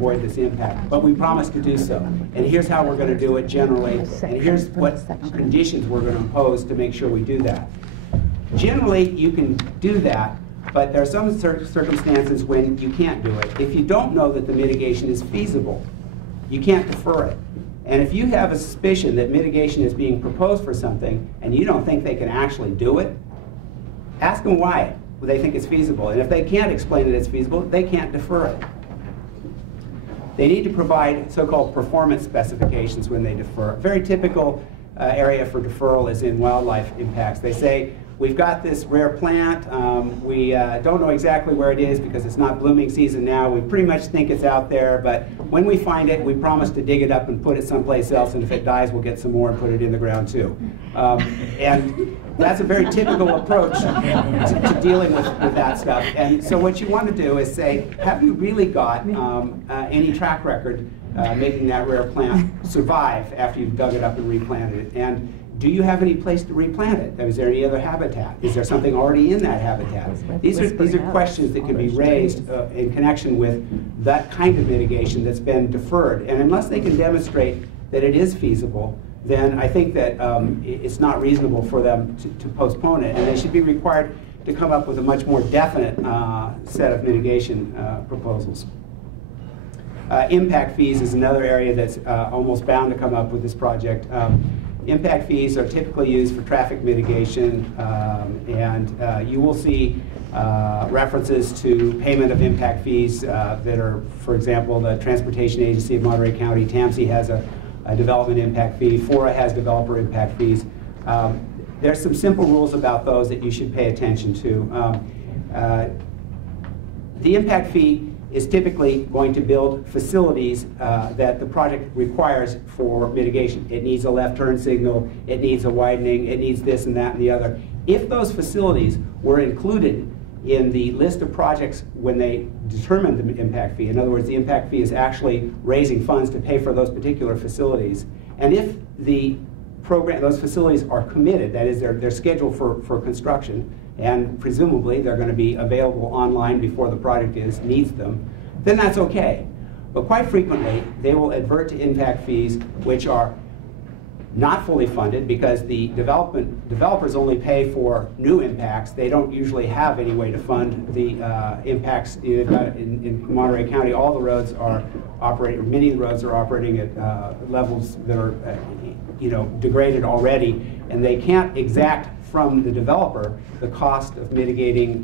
avoid this impact. But we promise to do so. And here's how we're going to do it generally, and here's what conditions we're going to impose to make sure we do that. Generally, you can do that, but there are some circumstances when you can't do it. If you don't know that the mitigation is feasible, you can't defer it. And if you have a suspicion that mitigation is being proposed for something and you don't think they can actually do it, ask them why they think it's feasible. And if they can't explain that it's feasible, they can't defer it. They need to provide so-called performance specifications when they defer. A very typical area for deferral is in wildlife impacts. They say, we've got this rare plant. We don't know exactly where it is because it's not blooming season now. We pretty much think it's out there, but when we find it, we promise to dig it up and put it someplace else, and if it dies, we'll get some more and put it in the ground too. And that's a very typical approach to dealing with that stuff. And so what you want to do is say, have you really got any track record making that rare plant survive after you've dug it up and replanted it? And do you have any place to replant it? Is there any other habitat? Is there something already in that habitat? These are questions that can be raised in connection with that kind of mitigation that's been deferred. And unless they can demonstrate that it is feasible, then I think that it's not reasonable for them to postpone it. And they should be required to come up with a much more definite set of mitigation proposals. Impact fees is another area that's almost bound to come up with this project. Impact fees are typically used for traffic mitigation, and you will see references to payment of impact fees that are, for example, the Transportation Agency of Monterey County, TAMC has a development impact fee, FORA has developer impact fees. There's some simple rules about those that you should pay attention to. The impact fee is typically going to build facilities that the project requires for mitigation. It needs a left turn signal, it needs a widening, it needs this and that and the other. If those facilities were included in the list of projects when they determined the impact fee, in other words, the impact fee is actually raising funds to pay for those particular facilities, and if the program, those facilities are committed, that is, they're scheduled for construction, and presumably they're going to be available online before the project needs them, then that's okay. But quite frequently, they will advert to impact fees which are not fully funded because the developers only pay for new impacts. They don't usually have any way to fund the impacts. In Monterey County, all the roads are operating, many of the roads are operating at levels that are degraded already, and they can't exact from the developer the cost of mitigating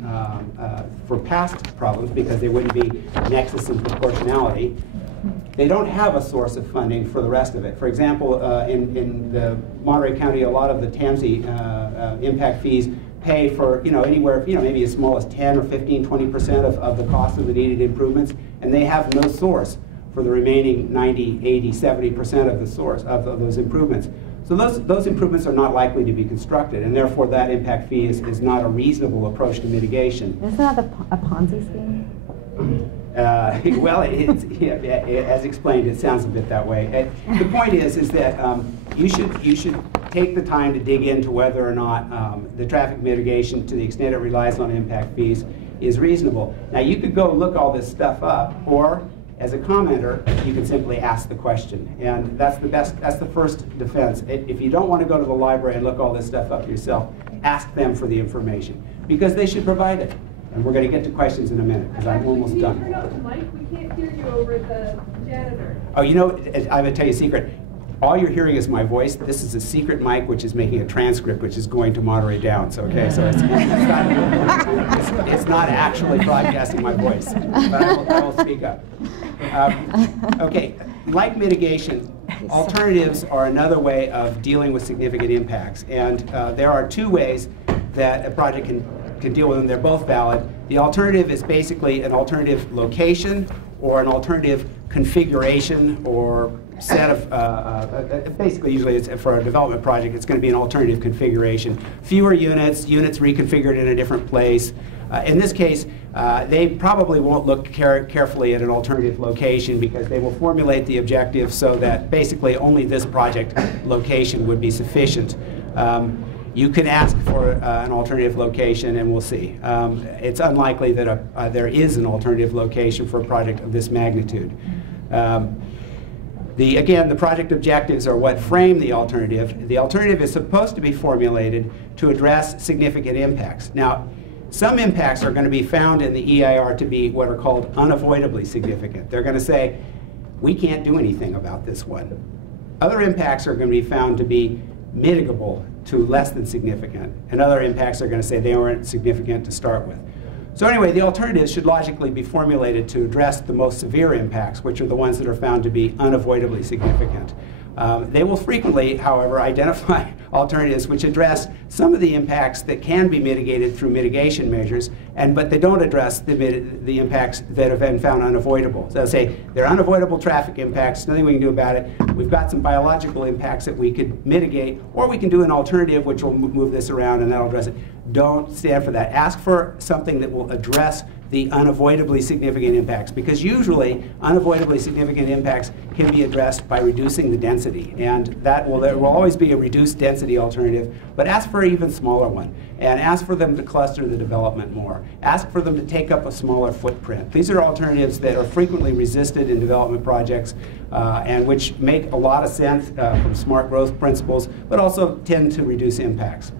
for past problems because they wouldn't be nexus and proportionality. They don't have a source of funding for the rest of it. For example, in the Monterey County, a lot of the TAMC impact fees pay for anywhere maybe as small as 10 or 15, 20% of the cost of the needed improvements, and they have no source for the remaining 90, 80, 70% of the source of those improvements. So those improvements are not likely to be constructed, and therefore that impact fee is not a reasonable approach to mitigation. Isn't that a Ponzi scheme? Well, as explained, it sounds a bit that way. The point is that you should take the time to dig into whether or not the traffic mitigation, to the extent it relies on impact fees, is reasonable. Now, you could go look all this stuff up, or as a commenter, you can simply ask the question, and that's the first defense. If you don't want to go to the library and look all this stuff up yourself, ask them for the information, because they should provide it. And we're going to get to questions in a minute, because I'm almost done. Turn off the mic. We can't hear you over the janitor. Oh, I'm going to tell you a secret. All you're hearing is my voice. This is a secret mic, which is making a transcript, which is going to Monterey Downs. Okay, so it's not actually broadcasting my voice, but I will speak up. Okay, like mitigation, alternatives are another way of dealing with significant impacts, and there are two ways that a project can deal with them. They're both valid. The alternative is basically an alternative location or an alternative configuration or set of, basically usually it's for a development project, it's going to be an alternative configuration. Fewer units reconfigured in a different place. In this case, they probably won't look carefully at an alternative location because they will formulate the objective so that basically only this project location would be sufficient. You can ask for an alternative location, and we'll see. It's unlikely that there is an alternative location for a project of this magnitude. Again, the project objectives are what frame the alternative. The alternative is supposed to be formulated to address significant impacts. Now, some impacts are going to be found in the EIR to be what are called unavoidably significant. They're going to say, we can't do anything about this one. Other impacts are going to be found to be mitigable to less than significant. And other impacts are going to say they weren't significant to start with. So anyway, the alternatives should logically be formulated to address the most severe impacts, which are the ones that are found to be unavoidably significant. They will frequently, however, identify alternatives which address some of the impacts that can be mitigated through mitigation measures, but they don't address the impacts that have been found unavoidable. So they'll say, they're unavoidable traffic impacts, nothing we can do about it. We've got some biological impacts that we could mitigate, or we can do an alternative which will move this around and that'll address it. Don't stand for that. Ask for something that will address the unavoidably significant impacts, because usually unavoidably significant impacts can be addressed by reducing the density, and there will always be a reduced density alternative, but ask for an even smaller one, and ask for them to cluster the development more. Ask for them to take up a smaller footprint. These are alternatives that are frequently resisted in development projects and which make a lot of sense from smart growth principles, but also tend to reduce impacts.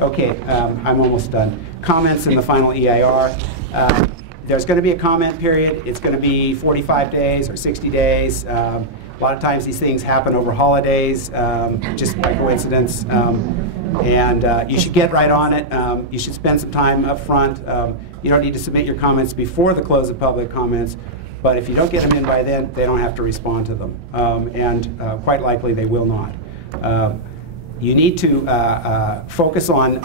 Okay, I'm almost done. Comments in the final EIR. There's going to be a comment period. It's going to be 45 days or 60 days. A lot of times these things happen over holidays, just by coincidence. You should get right on it. You should spend some time up front. You don't need to submit your comments before the close of public comments, but if you don't get them in by then, they don't have to respond to them. Quite likely they will not. You need to focus on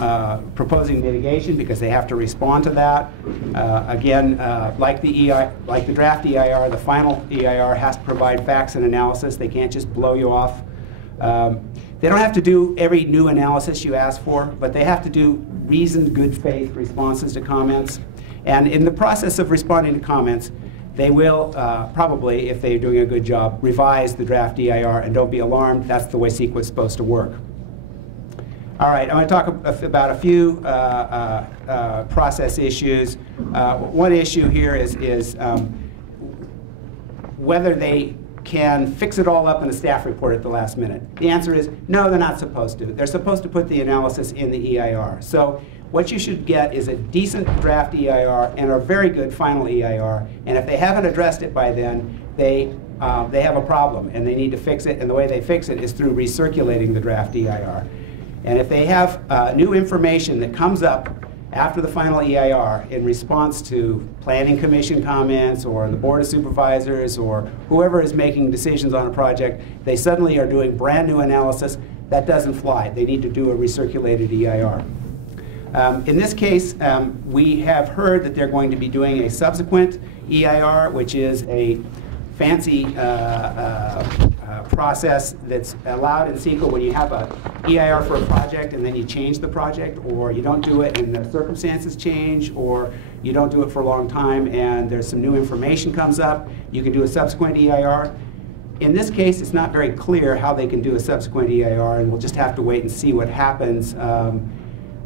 proposing mitigation because they have to respond to that. Again, like the draft EIR, the final EIR has to provide facts and analysis. They can't just blow you off. They don't have to do every new analysis you ask for, but they have to do reasoned, good faith responses to comments. And in the process of responding to comments, they will probably, if they're doing a good job, revise the draft EIR, and don't be alarmed. That's the way CEQA is supposed to work. All right, I'm going to talk about a few process issues. One issue here is whether they can fix it all up in a staff report at the last minute. The answer is no, they're not supposed to. They're supposed to put the analysis in the EIR. So what you should get is a decent draft EIR and a very good final EIR. And if they haven't addressed it by then, they have a problem and they need to fix it. And the way they fix it is through recirculating the draft EIR. And if they have new information that comes up after the final EIR in response to Planning Commission comments or the Board of Supervisors or whoever is making decisions on a project, they suddenly are doing brand new analysis, that doesn't fly. They need to do a recirculated EIR. In this case, we have heard that they're going to be doing a subsequent EIR, which is a fancy process that's allowed in CEQA when you have a EIR for a project and then you change the project, or you don't do it and the circumstances change, or you don't do it for a long time and there's some new information comes up, you can do a subsequent EIR. In this case, it's not very clear how they can do a subsequent EIR, and we'll just have to wait and see what happens.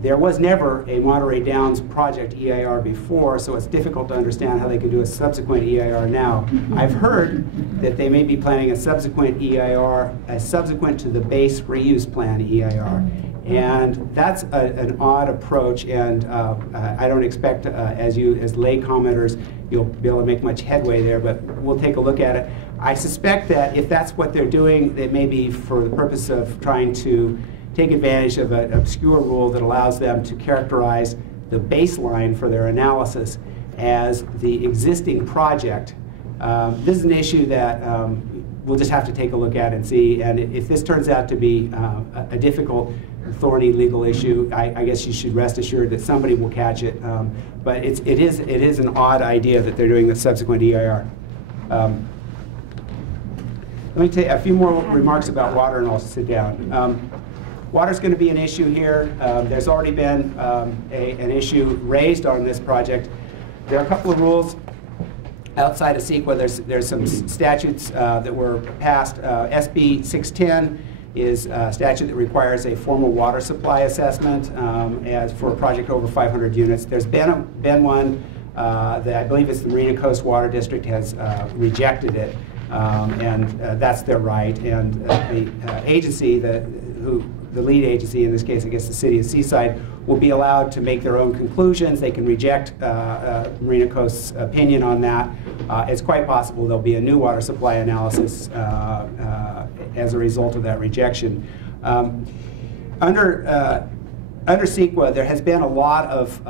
There was never a Monterey Downs project EIR before, so it's difficult to understand how they can do a subsequent EIR now. I've heard that they may be planning a subsequent EIR, subsequent to the base reuse plan EIR. And that's an odd approach, and I don't expect, as lay commenters, you'll be able to make much headway there, but we'll take a look at it. I suspect that if that's what they're doing, it may be for the purpose of trying to take advantage of an obscure rule that allows them to characterize the baseline for their analysis as the existing project. This is an issue that we'll just have to take a look at and see, and if this turns out to be a difficult, thorny legal issue, I guess you should rest assured that somebody will catch it. But it is an odd idea that they're doing the subsequent EIR. Let me take a few more remarks about water and I'll sit down. Water's going to be an issue here. There's already been an issue raised on this project. There are a couple of rules outside of CEQA. There's some statutes that were passed. SB 610 is a statute that requires a formal water supply assessment as for a project over 500 units. There's been one I believe it's the Marina Coast Water District has rejected it, and that's their right. And the agency, the lead agency, in this case, I guess the city of Seaside, will be allowed to make their own conclusions. They can reject Marina Coast's opinion on that. It's quite possible there'll be a new water supply analysis as a result of that rejection. Under CEQA, there has been a lot of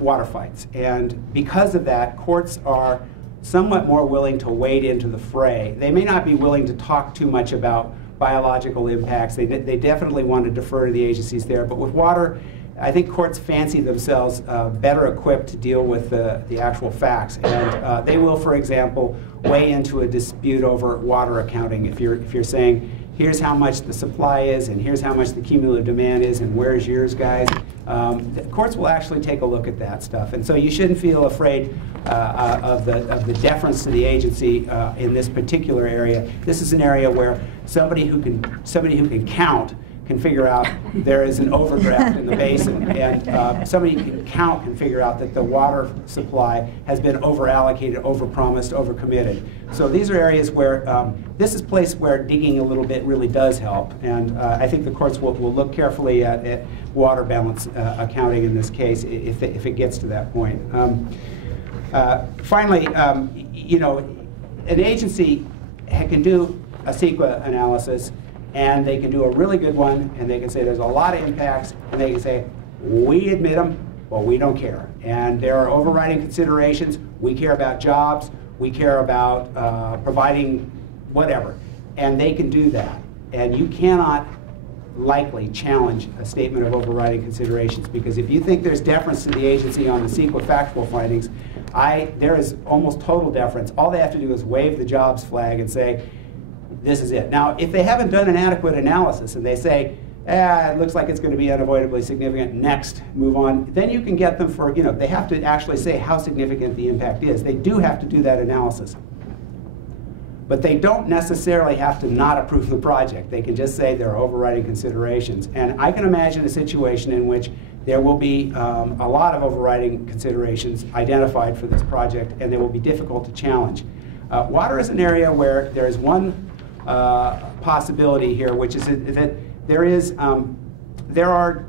water fights, and because of that, courts are somewhat more willing to wade into the fray. They may not be willing to talk too much about biological impacts. They definitely want to defer to the agencies there, but with water, I think courts fancy themselves better equipped to deal with the actual facts, and they will, for example, weigh into a dispute over water accounting. If you're saying, here's how much the supply is, and here's how much the cumulative demand is, and where's yours, guys? The courts will actually take a look at that stuff, and so you shouldn't feel afraid of the deference to the agency in this particular area. This is an area where somebody who can count can figure out there is an overdraft in the basin, and somebody who can count can figure out that the water supply has been over-allocated, over-promised, over-committed. So these are areas where this is a place where digging a little bit really does help, and I think the courts will look carefully at water balance accounting in this case if it gets to that point. Finally, you know, an agency can do a CEQA analysis, and they can do a really good one, and they can say there's a lot of impacts, and they can say, we admit them, but we don't care. And there are overriding considerations. We care about jobs. We care about providing whatever. And they can do that. And you cannot likely challenge a statement of overriding considerations, because if you think there's deference to the agency on the CEQA factual findings, there is almost total deference. All they have to do is wave the jobs flag and say, this is it. Now, if they haven't done an adequate analysis and they say, it looks like it's going to be unavoidably significant, next, move on, then you can get them for, you know, they have to actually say how significant the impact is. They do have to do that analysis. But they don't necessarily have to not approve the project. They can just say there are overriding considerations. And I can imagine a situation in which there will be a lot of overriding considerations identified for this project, and they will be difficult to challenge. Water is an area where there is one possibility here, which is that there are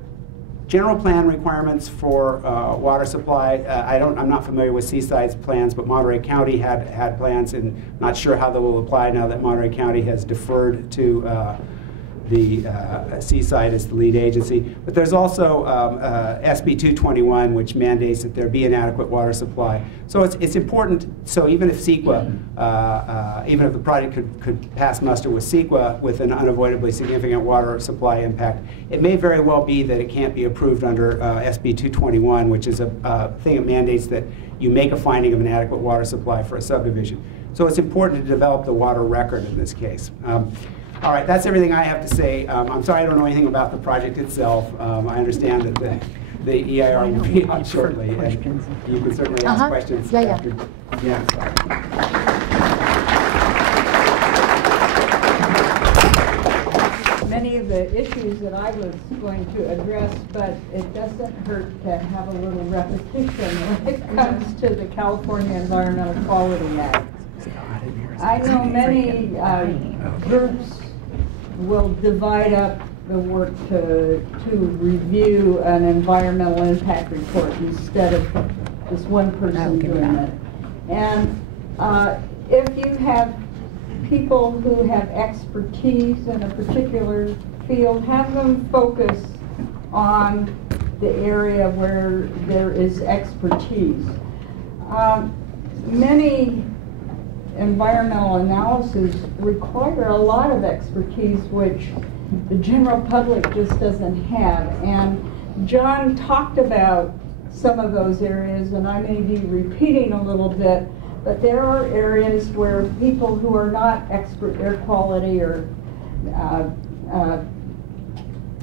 general plan requirements for water supply. I'm not familiar with Seaside's plans, but Monterey County had plans, and not sure how they will apply now that Monterey County has deferred to the Seaside as the lead agency. But there's also SB 221, which mandates that there be an adequate water supply. So it's important. So even if CEQA, even if the project could pass muster with CEQA with an unavoidably significant water supply impact, it may very well be that it can't be approved under SB 221, which is a thing that mandates that you make a finding of an adequate water supply for a subdivision. So it's important to develop the water record in this case. All right, that's everything I have to say. I'm sorry I don't know anything about the project itself. I understand that the EIR will be out shortly, and you can certainly ask questions. After. Many of the issues that I was going to address, but it doesn't hurt to have a little repetition when it comes to the California Environmental Quality Act. I know many groups will divide up the work to review an environmental impact report instead of just one person doing it. And if you have people who have expertise in a particular field, have them focus on the area where there is expertise. Many environmental analysis require a lot of expertise which the general public just doesn't have. And John talked about some of those areas, and I may be repeating a little bit, but there are areas where people who are not expert air quality or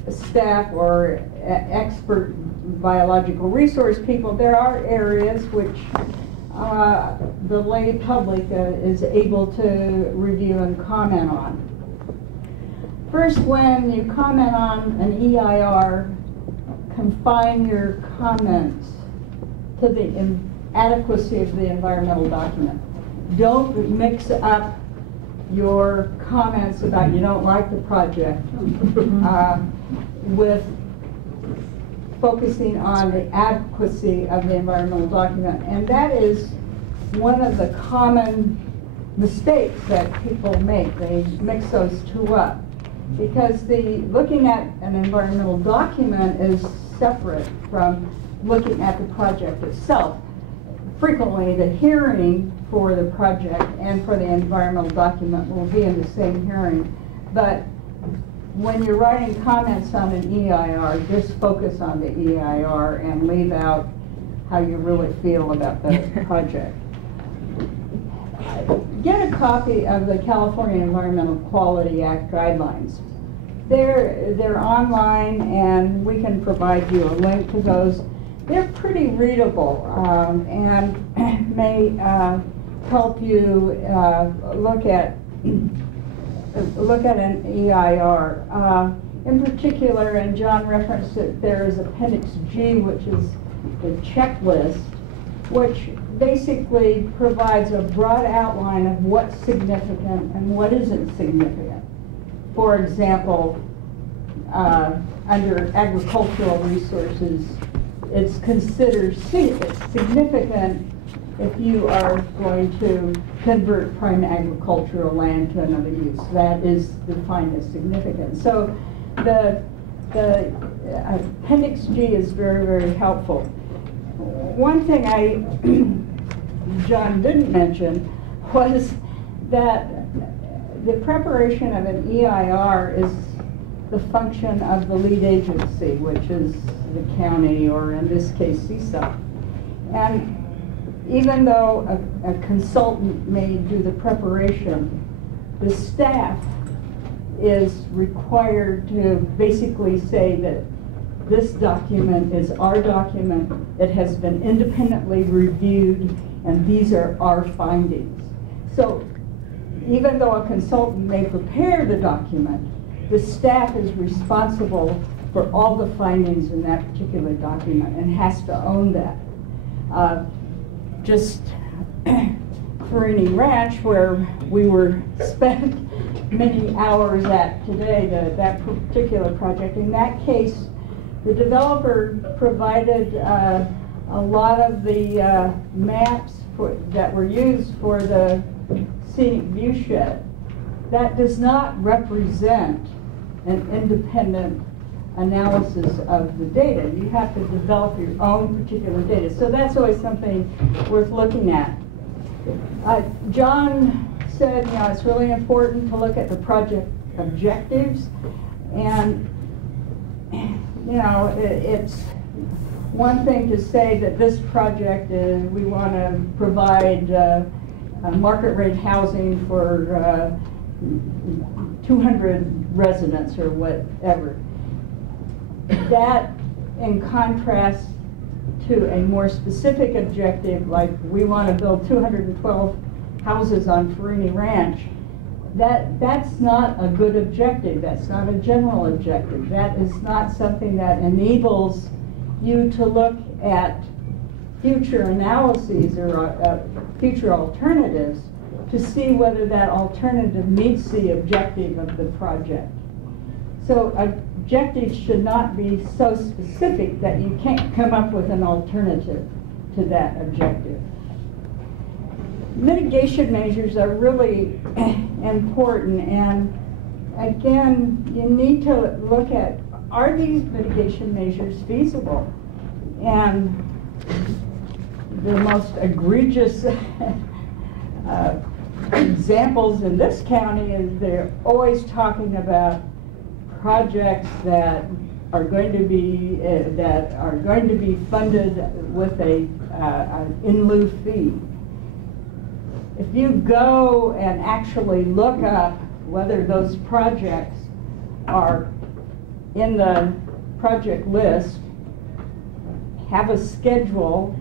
staff or expert biological resource people, there are areas which the lay public is able to review and comment on. First, when you comment on an EIR, confine your comments to the adequacy of the environmental document. Don't mix up your comments about you don't like the project with focusing on the adequacy of the environmental document. And that is one of the common mistakes that people make. They mix those two up. Because looking at an environmental document is separate from looking at the project itself. Frequently, the hearing for the project and for the environmental document will be in the same hearing. But when you're writing comments on an EIR, just focus on the EIR and leave out how you really feel about the project. Get a copy of the California Environmental Quality Act guidelines. They're online, and we can provide you a link to those. They're pretty readable and may help you look at an EIR. In particular, and John referenced it, there is Appendix G, which is the checklist, which basically provides a broad outline of what's significant and what isn't significant. For example, under agricultural resources, it's considered significant if you are going to convert prime agricultural land to another use. That is defined as significant. So the Appendix G is very, very helpful. One thing John didn't mention was that the preparation of an EIR is the function of the lead agency, which is the county, or in this case, Seaside. And even though a consultant may do the preparation, the staff is required to basically say that this document is our document, it has been independently reviewed, and these are our findings. So even though a consultant may prepare the document, the staff is responsible for all the findings in that particular document and has to own that. Just Farini Ranch, where we were spent many hours at today, that particular project, in that case, the developer provided a lot of the maps that were used for the scenic view shed. That does not represent an independent analysis of the data. You have to develop your own particular data. So that's always something worth looking at. John said, it's really important to look at the project objectives, and it's one thing to say that this project is, we want to provide market rate housing for 200 residents or whatever. That, in contrast to a more specific objective, like we want to build 212 houses on Farini Ranch, that's not a good objective. That's not a general objective. That is not something that enables you to look at future analyses or future alternatives to see whether that alternative meets the objective of the project. So objectives should not be so specific that you can't come up with an alternative to that objective. Mitigation measures are really important, and again, you need to look at, are these mitigation measures feasible? And the most egregious examples in this county is they're always talking about projects that are going to be funded with an in lieu fee. If you go and actually look up whether those projects are in the project list, have a schedule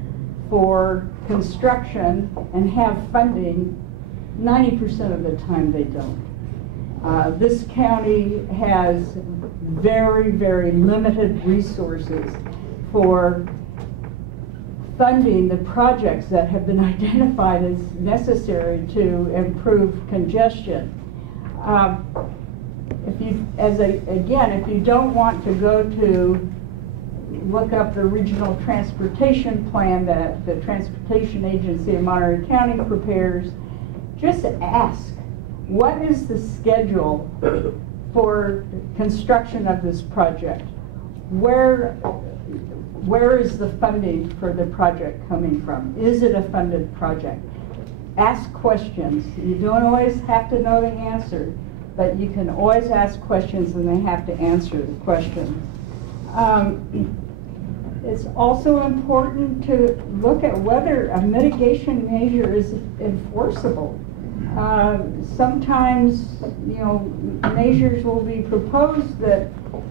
for construction, and have funding, 90% of the time they don't. This county has very, very limited resources for funding the projects that have been identified as necessary to improve congestion. If you don't want to go to look up the regional transportation plan that the Transportation Agency of Monterey County prepares, just ask, what is the schedule for construction of this project? Where is the funding for the project coming from? Is it a funded project? Ask questions. You don't always have to know the answer, but you can always ask questions and they have to answer the question. It's also important to look at whether a mitigation measure is enforceable. Sometimes, measures will be proposed that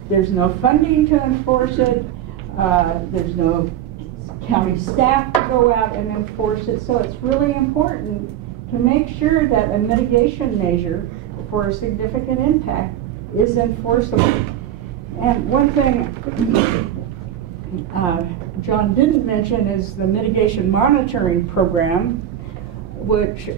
there's no funding to enforce it, there's no county staff to go out and enforce it, so it's really important to make sure that a mitigation measure for a significant impact is enforceable. And one thing John didn't mention is the mitigation monitoring program, which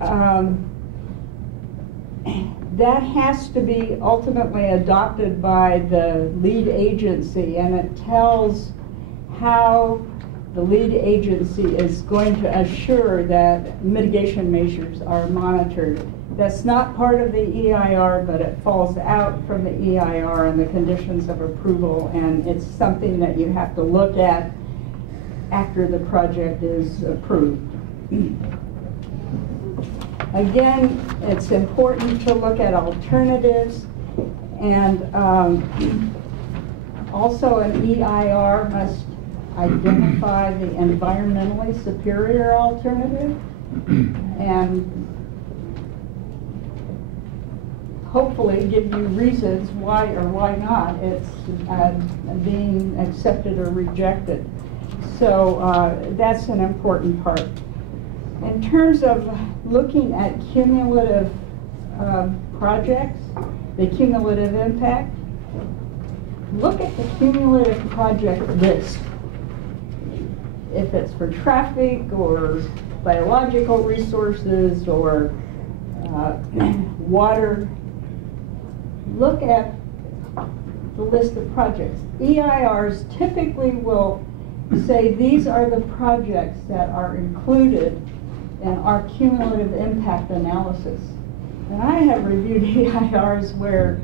that has to be ultimately adopted by the lead agency, and it tells how the lead agency is going to assure that mitigation measures are monitored. That's not part of the EIR, but it falls out from the EIR and the conditions of approval, and it's something that you have to look at after the project is approved. Again, it's important to look at alternatives, and also an EIR must identify the environmentally superior alternative and hopefully give you reasons why or why not it's being accepted or rejected. So that's an important part. In terms of looking at cumulative projects, the cumulative impact, look at the cumulative project list. If it's for traffic or biological resources or water, look at the list of projects. EIRs typically will say these are the projects that are included in our cumulative impact analysis. And I have reviewed EIRs where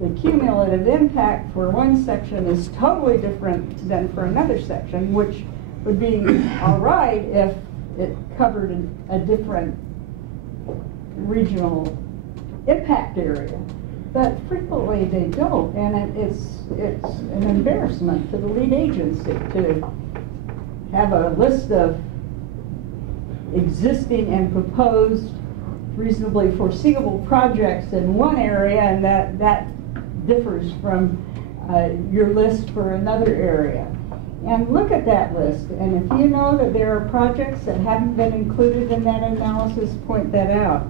the cumulative impact for one section is totally different than for another section, which would be all right if it covered a different regional impact area. But frequently they don't, and it's an embarrassment to the lead agency to have a list of existing and proposed reasonably foreseeable projects in one area, and that differs from your list for another area. And look at that list, and if you know that there are projects that haven't been included in that analysis, point that out.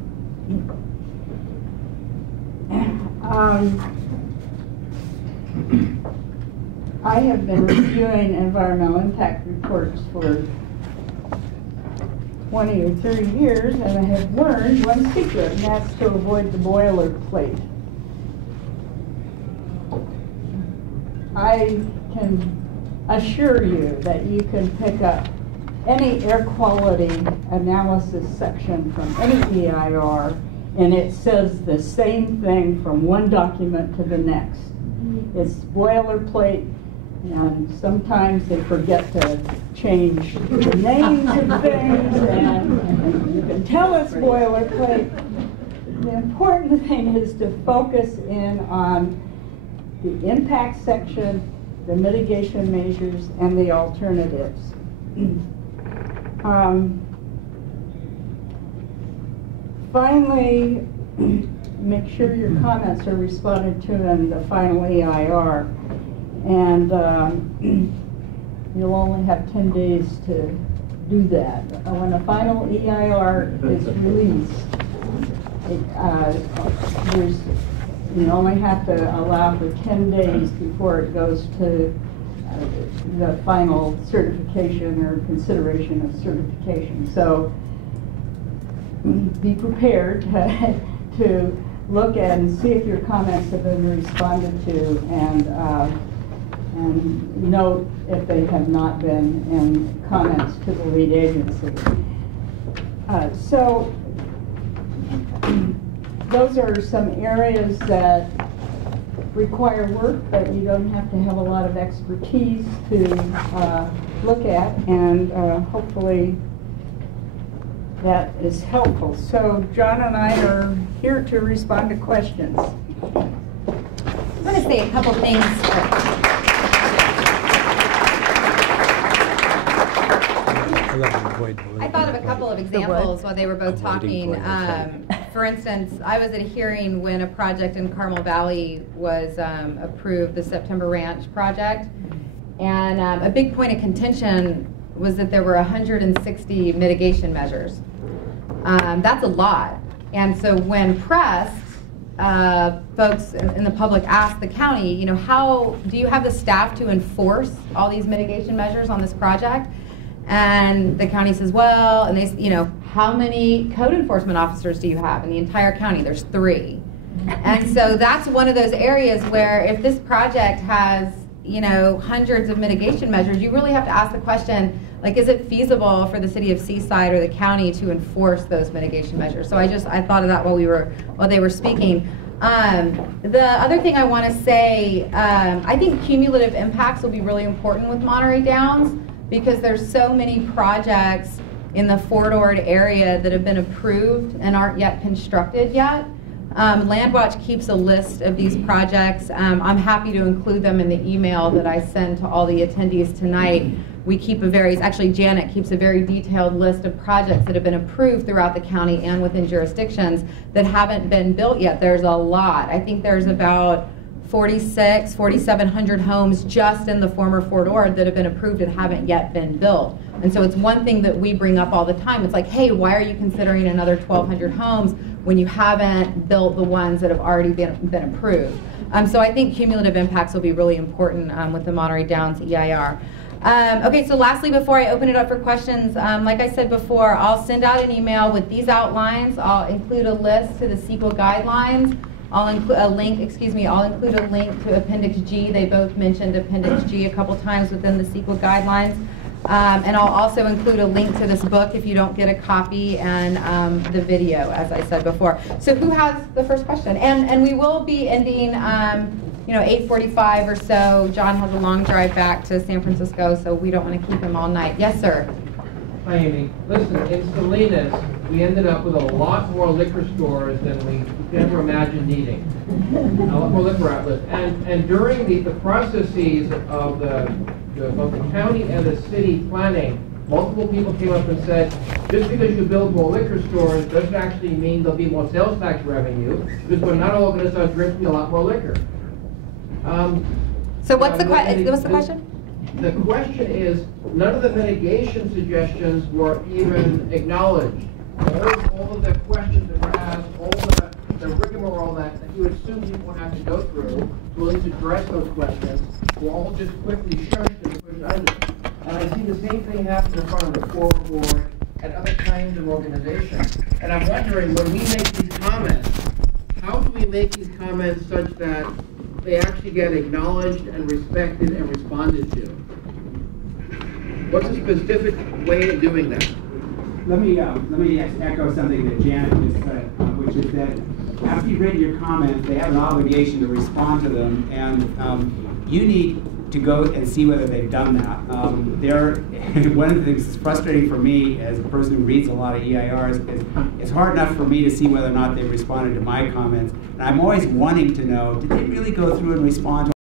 I have been reviewing environmental impact reports for 20 or 30 years, and I have learned one secret, and that's to avoid the boilerplate. I can assure you that you can pick up any air quality analysis section from any EIR, and it says the same thing from one document to the next. It's boilerplate, and sometimes they forget to change the names of things, and you can tell it's boilerplate. The important thing is to focus in on the impact section, the mitigation measures, and the alternatives. Finally, make sure your comments are responded to in the final EIR. And you'll only have 10 days to do that. When a final EIR is released, you only have to allow for 10 days before it goes to the final certification or consideration of certification. So be prepared to look and see if your comments have been responded to, and note if they have not been in comments to the lead agency. So those are some areas that require work, but you don't have to have a lot of expertise to look at, and hopefully that is helpful. So John and I are here to respond to questions. I'm going to say a couple things. I thought of a couple of examples while they were both talking. For instance, I was at a hearing when a project in Carmel Valley was approved, the September Ranch project, and a big point of contention was that there were 160 mitigation measures. That's a lot. And so when pressed, folks in the public asked the county, you know, how do you have the staff to enforce all these mitigation measures on this project? And the county says, well, and they, you know, how many code enforcement officers do you have in the entire county? There's 3. And so that's one of those areas where if this project has, you know, hundreds of mitigation measures, you really have to ask the question, like, is it feasible for the city of Seaside or the county to enforce those mitigation measures? So I thought of that while they were speaking. The other thing I want to say, I think cumulative impacts will be really important with Monterey Downs, because there's so many projects in the Fort Ord area that have been approved and aren't yet constructed yet. LandWatch keeps a list of these projects. I'm happy to include them in the email that I send to all the attendees tonight. We keep actually Janet keeps a very detailed list of projects that have been approved throughout the county and within jurisdictions that haven't been built yet. There's a lot. I think there's about 4,700 homes just in the former Fort Ord that have been approved and haven't yet been built. And so it's one thing that we bring up all the time. It's like, hey, why are you considering another 1,200 homes when you haven't built the ones that have already been approved? So I think cumulative impacts will be really important with the Monterey Downs EIR. Okay, so lastly, before I open it up for questions, like I said before, I'll send out an email with these outlines. I'll include a list to the CEQA guidelines. I'll include a link to Appendix G. They both mentioned Appendix G a couple times within the CEQA guidelines. And I'll also include a link to this book if you don't get a copy, and the video, as I said before. So who has the first question? And we will be ending, 8:45 or so. John has a long drive back to San Francisco, so we don't want to keep him all night. Yes, sir. Hi, Amy. Listen, in Salinas, we ended up with a lot more liquor stores than we could ever imagine needing. A lot more liquor outlets. And during the processes of both the county and the city planning, multiple people came up and said, just because you build more liquor stores doesn't actually mean there'll be more sales tax revenue, because we're not all going to start drinking a lot more liquor. So what's the question? The question is, none of the mitigation suggestions were even acknowledged. All of the questions that were asked, all the rigmarole that you assume people would have to go through to at least address those questions, were all just quickly shushed and pushed under. And I see the same thing happen in front of the core board and other kinds of organizations. And I'm wondering, when we make these comments, how do we make these comments such that they actually get acknowledged and respected and responded to? What's a specific way of doing that? Let me echo something that Janet just said, which is that after you've written your comments, they have an obligation to respond to them, and you need to go and see whether they've done that. One of the things that's frustrating for me as a person who reads a lot of EIRs is it's hard enough for me to see whether or not they've responded to my comments. And I'm always wanting to know, did they really go through and respond to